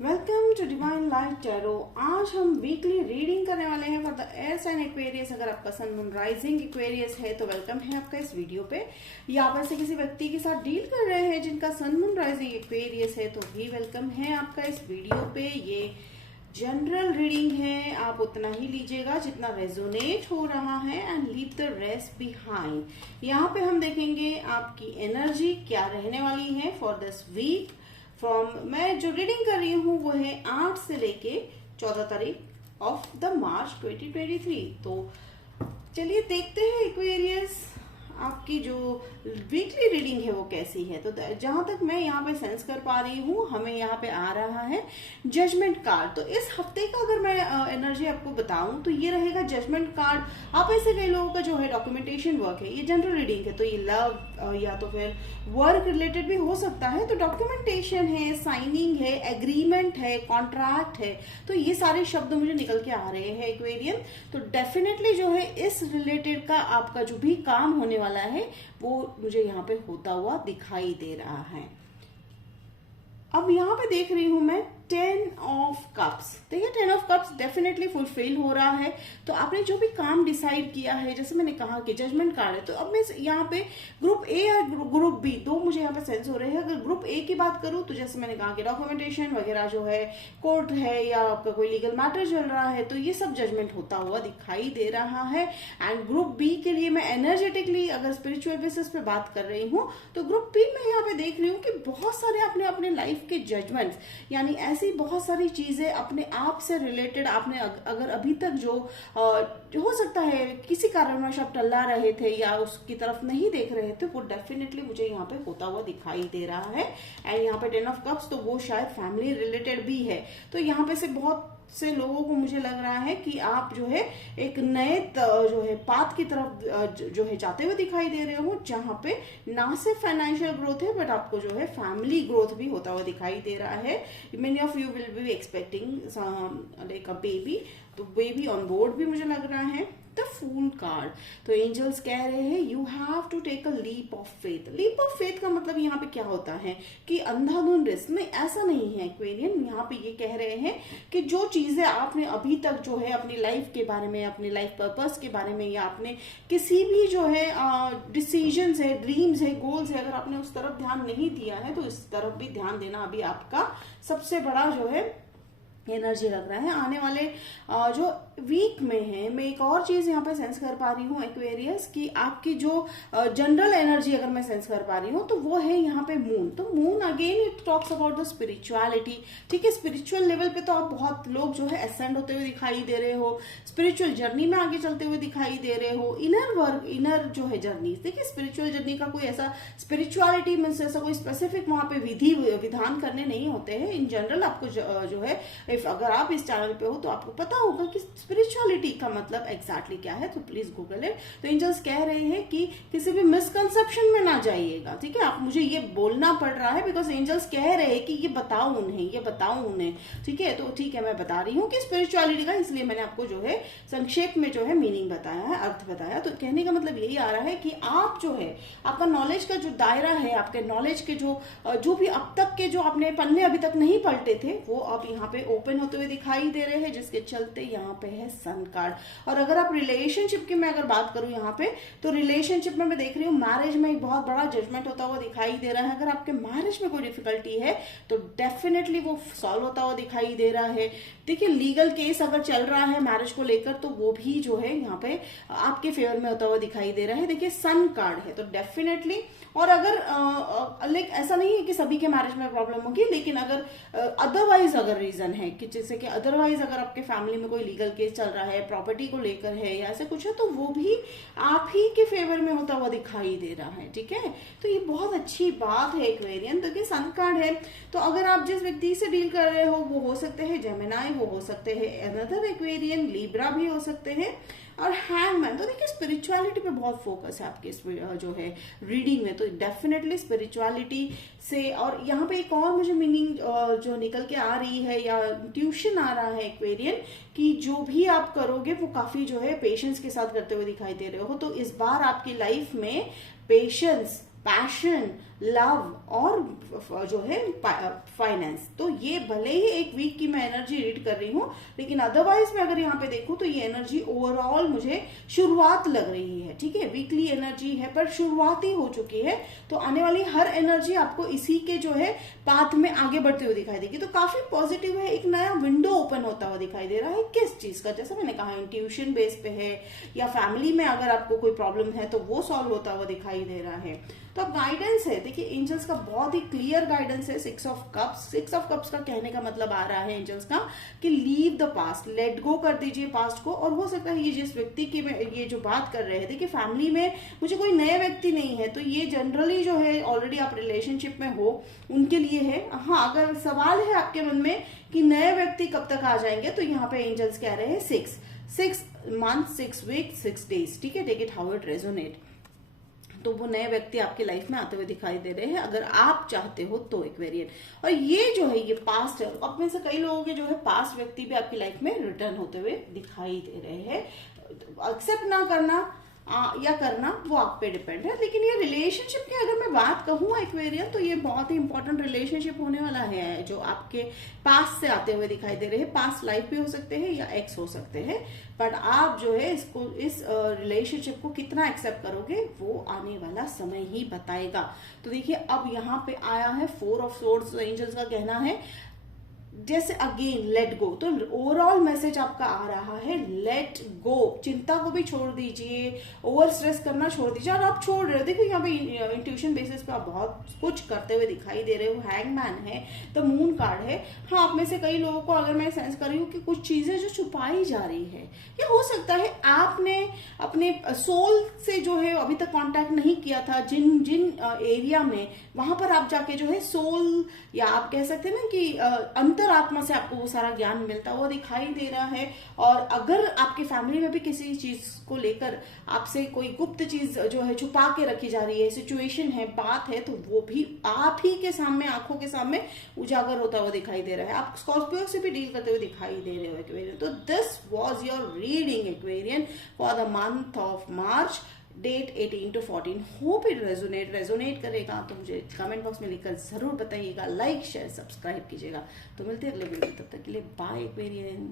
Welcome to Divine Life Tarot. आज हम weekly reading करने वाले हैं for the air sign Aquarius. अगर आपका सन मून राइजिंग एक्वेरियस है तो वेलकम है आपका इस वीडियो पे। या आप ऐसे किसी व्यक्ति के साथ डील कर रहे हैं जिनका सन मून राइजिंग एक्वेरियस है तो भी वेलकम है आपका इस वीडियो पे। ये जनरल रीडिंग है, आप उतना ही लीजिएगा जितना रेजोनेट हो रहा है and leave the rest behind. यहाँ पे हम देखेंगे आपकी एनर्जी क्या रहने वाली है फॉर दिस वीक। मैं जो रीडिंग कर रही हूँ वो है 8 से लेके 14 तारीख ऑफ द मार्च 2023। तो चलिए देखते हैं एक्वेरियस आपकी जो वीकली रीडिंग है वो कैसी है। तो जहां तक मैं यहाँ पे सेंस कर पा रही हूँ हमें यहाँ पे आ रहा है जजमेंट कार्ड। तो इस हफ्ते का अगर मैं एनर्जी आपको बताऊं तो ये रहेगा जजमेंट कार्ड। आप ऐसे कई लोगों का जो है डॉक्यूमेंटेशन वर्क है, ये जनरल रीडिंग है तो ये लव या तो फिर वर्क रिलेटेड भी हो सकता है। तो डॉक्यूमेंटेशन है, साइनिंग है, एग्रीमेंट है, कॉन्ट्रैक्ट है, तो ये सारे शब्द मुझे निकल के आ रहे हैं एक्वेरियन। तो डेफिनेटली जो है इस रिलेटेड का आपका जो भी काम होने वाला है वो मुझे यहाँ पे होता हुआ दिखाई दे रहा है। अब यहाँ पे देख रही हूं मैं 10 ऑफ कप्स। देखिए 10 ऑफ कप्स डेफिनेटली फुलफिल हो रहा है। तो आपने जो भी काम डिसाइड किया है, जैसे मैंने कहा कि जजमेंट कार्ड है, तो अब मैं यहाँ पे ग्रुप ए और ग्रुप बी दो मुझे यहाँ पे सेंस हो रहे हैं। अगर ग्रुप ए की बात करूं तो जैसे मैंने कहा कि डॉक्यूमेंटेशन वगैरह जो है, कोर्ट है या आपका कोई लीगल मैटर चल रहा है, तो ये सब जजमेंट होता हुआ दिखाई दे रहा है। एंड ग्रुप बी के लिए मैं एनर्जेटिकली अगर स्पिरिचुअल बेसिस पे बात कर रही हूँ तो ग्रुप बी में यहाँ पे देख रही हूँ कि बहुत सारे आपने अपने लाइफ के जजमेंट्स, यानी ऐसी बहुत सारी चीजें अपने आप से रिलेटेड आपने अगर अभी तक जो हो सकता है किसी कारणवश आप टल्ला रहे थे या उसकी तरफ नहीं देख रहे थे, वो डेफिनेटली मुझे यहाँ पे होता हुआ दिखाई दे रहा है। एंड यहाँ पे 10 ऑफ कप्स तो वो शायद फैमिली रिलेटेड भी है। तो यहाँ पे से बहुत से लोगों को मुझे लग रहा है कि आप जो है एक नए जो है पाथ की तरफ जो है जाते हुए दिखाई दे रहे हो, जहां पे ना सिर्फ फाइनेंशियल ग्रोथ है बट आपको जो है फैमिली ग्रोथ भी होता हुआ दिखाई दे रहा है। Many of you will be expecting like a baby, तो बेबी ऑन बोर्ड भी मुझे लग रहा है। द फूल कार्ड, तो एंजल्स कह रहे हैं you have to take a leap of faith. Leap of faith का मतलब यहाँ पे क्या होता है कि अंधाधुंध रिस्क में, ऐसा नहीं है एक्वेरियन। यहाँ पे ये कह रहे हैं कि जो चीजें आपने अभी तक जो है अपनी लाइफ के बारे में, अपनी लाइफ पर्पस के बारे में, या आपने किसी भी जो है डिसीजंस है, ड्रीम्स है, गोल्स है, अगर आपने उस तरफ ध्यान नहीं दिया है तो इस तरफ भी ध्यान देना अभी आपका सबसे बड़ा जो है एनर्जी लग रहा है आने वाले जो वीक में है। मैं एक और चीज यहाँ पे सेंस कर पा रही हूँ एक्वेरियस कि आपकी जो जनरल एनर्जी अगर मैं सेंस कर पा रही हूँ तो वो है यहाँ पे मून। तो moon again it talks about the spirituality. ठीक है, स्पिरिचुअल लेवल पे तो आप बहुत लोग जो है असेंड होते हुए दिखाई दे रहे हो, स्पिरिचुअल जर्नी में आगे चलते हुए दिखाई दे रहे हो। इनर वर्क, इनर जो है जर्नी, देखिए स्पिरिचुअल जर्नी का कोई ऐसा स्पिरिचुअलिटी मीन्स ऐसा कोई स्पेसिफिक वहां पे विधि विधान करने नहीं होते हैं। इन जनरल आपको जो है अगर आप इस चैनल पे हो तो आपको पता होगा कि स्पिरिचुअलिटी का मतलब एग्जैक्टली क्या है, तो प्लीज गूगल इट। तो एंजल्स कह रहे हैं कि किसी भी मिसकंसेप्शन में ना जाइएगा। ठीक है, आप मुझे ये बोलना पड़ रहा है बिकॉज एंजल्स कह रहे हैं कि ये बताओ उन्हें, ये बताओ उन्हें। ठीक है, तो ठीक है मैं बता रही हूँ कि स्पिरिचुअलिटी का, इसलिए मैंने आपको जो है संक्षेप में जो है मीनिंग बताया है, अर्थ बताया। तो कहने का मतलब यही आ रहा है कि आप जो है आपका नॉलेज का जो दायरा है, आपके नॉलेज के जो भी अब तक के जो आपने पन्ने अभी तक नहीं पलटे थे वो अब यहाँ पे ओपन होते हुए दिखाई दे रहे हैं, जिसके चलते यहाँ पे है सन कार्ड। और अगर आप रिलेशनशिप की मैं अगर बात करूं यहाँ पे, तो रिलेशनशिप में मैं देख रही हूँ मैरिज में एक बहुत बड़ा जजमेंट होता हुआ दिखाई दे रहा है। अगर आपके मैरिज में कोई डिफिकल्टी है तो डेफिनेटली वो सॉल्व होता हुआ दिखाई दे रहा है। देखिए लीगल केस अगर चल रहा है मैरिज को लेकर तो वो भी जो है यहाँ पे आपके फेवर में होता हुआ दिखाई दे रहा है। देखिए सन कार्ड है तो डेफिनेटली, और अगर लाइक ऐसा नहीं है कि सभी के मैरिज में प्रॉब्लम होगी, लेकिन अगर अदरवाइज अगर रीजन है कि जैसे कि अदरवाइज अगर आपके फैमिली में कोई लीगल केस चल रहा है, प्रॉपर्टी को लेकर है या ऐसे कुछ है, तो वो भी आप ही के फेवर में होता हुआ दिखाई दे रहा है। ठीक है, तो ये बहुत अच्छी बात है एक्वेरियन। तो सन कार्ड है, तो अगर आप जिस व्यक्ति से डील कर रहे हो वो हो सकते हैं जेमिनाई, वो हो सकते हैं अनदर एक्वेरियन, लिब्रा भी हो सकते हैं, और हैंगमैन। तो देखिए स्पिरिचुअलिटी पे बहुत फोकस है आपके जो है रीडिंग में, तो डेफिनेटली स्पिरिचुअलिटी से। और यहाँ पे एक और मुझे मीनिंग जो निकल के आ रही है या ट्यूशन आ रहा है एक्वेरियन, कि जो भी आप करोगे वो काफी जो है पेशेंस के साथ करते हुए दिखाई दे रहे हो। तो इस बार आपकी लाइफ में पेशेंस, पैशन, लव और जो है फाइनेंस। तो ये भले ही एक वीक की मैं एनर्जी रीड कर रही हूँ, लेकिन अदरवाइज मैं अगर यहाँ पे देखूँ तो ये एनर्जी ओवरऑल मुझे शुरुआत लग रही है। ठीक है, वीकली एनर्जी है पर शुरुआत ही हो चुकी है, तो आने वाली हर एनर्जी आपको इसी के जो है पाथ में आगे बढ़ते हुए दिखाई देगी। तो काफी पॉजिटिव है, एक नया विंडो ओपन होता हुआ दिखाई दे रहा है। किस चीज का? जैसा मैंने कहा इंट्यूशन बेस पे है, या फैमिली में अगर आपको कोई प्रॉब्लम है तो वो सॉल्व होता हुआ दिखाई दे रहा है। तो गाइडेंस है, देखिए एंजल्स का बहुत ही क्लियर गाइडेंस है। 6 ऑफ कप्स, 6 ऑफ कप्स का कहने का मतलब आ रहा है एंजल्स का कि leave the past, let go कर दीजिए पास्ट को। और हो सकता है ये जिस व्यक्ति की ये जो बात कर रहे हैं, देखिए फैमिली में मुझे कोई नया व्यक्ति नहीं है, तो ये जनरली जो है ऑलरेडी आप रिलेशनशिप में हो उनके लिए है। हाँ, अगर सवाल है आपके मन में कि नए व्यक्ति कब तक आ जाएंगे, तो यहाँ पे एंजल्स कह रहे हैं 6 मंथ 6 वीक 6 डेज। ठीक है, take it how it resonate. तो वो नए व्यक्ति आपकी लाइफ में आते हुए दिखाई दे रहे हैं अगर आप चाहते हो तो एक्वेरियन। और ये जो है ये पास्ट है, अब में से कई लोगों के जो है पास्ट व्यक्ति भी आपकी लाइफ में रिटर्न होते हुए दिखाई दे रहे हैं। एक्सेप्ट ना करना या करना वो आप पे डिपेंड है। लेकिन ये रिलेशनशिप की अगर मैं बात कहूँ एक्वेरियन, तो ये बहुत ही इंपॉर्टेंट रिलेशनशिप होने वाला है जो आपके पास से आते हुए दिखाई दे रहे हैं। पास्ट लाइफ भी हो सकते हैं या एक्स हो सकते हैं, बट आप जो है इसको इस रिलेशनशिप को कितना एक्सेप्ट करोगे वो आने वाला समय ही बताएगा। तो देखिए अब यहाँ पे आया है 4 ऑफ सोर्ड्स। एंजल्स का कहना है जैसे अगेन लेट गो, तो ओवरऑल मैसेज आपका आ रहा है लेट गो। चिंता को भी छोड़ दीजिए, ओवर स्ट्रेस करना छोड़ दीजिए। और आप छोड़ रहे हो, देखो यहाँ पे इंट्यूशन बेसिस पे आप बहुत कुछ करते हुए दिखाई दे रहे हो। हैंगमैन है, द मून कार्ड है। हाँ, आप में से कई लोगों को अगर मैं सेंस कर रही हूँ कि कुछ चीजें जो छुपाई जा रही है, या हो सकता है आपने अपने सोल से जो है अभी तक कांटेक्ट नहीं किया था, जिन जिन एरिया में, वहां पर आप जाके जो है सोल, या आप कह सकते हैं ना कि अंतरात्मा से आपको वो सारा ज्ञान मिलता हुआ दिखाई दे रहा है। और अगर आपकी फैमिली में भी किसी चीज को लेकर आपसे कोई गुप्त चीज जो है छुपा के रखी जा रही है, सिचुएशन है, बात है, तो वो भी आप ही के सामने, आंखों के सामने उजागर होता हुआ दिखाई दे रहा है। आप स्कॉर्पियो से भी डील करते हुए दिखाई दे रहे हो एक्वेरियन। तो this was your reading Aquarian for the month of March, date 18 to 14। Hope it resonate करेगा तो मुझे कमेंट बॉक्स में लिखकर जरूर बताइएगा। लाइक शेयर सब्सक्राइब कीजिएगा। तो मिलते हैं अगले वीडियो, तब तक के लिए बाय एक्वेरियन।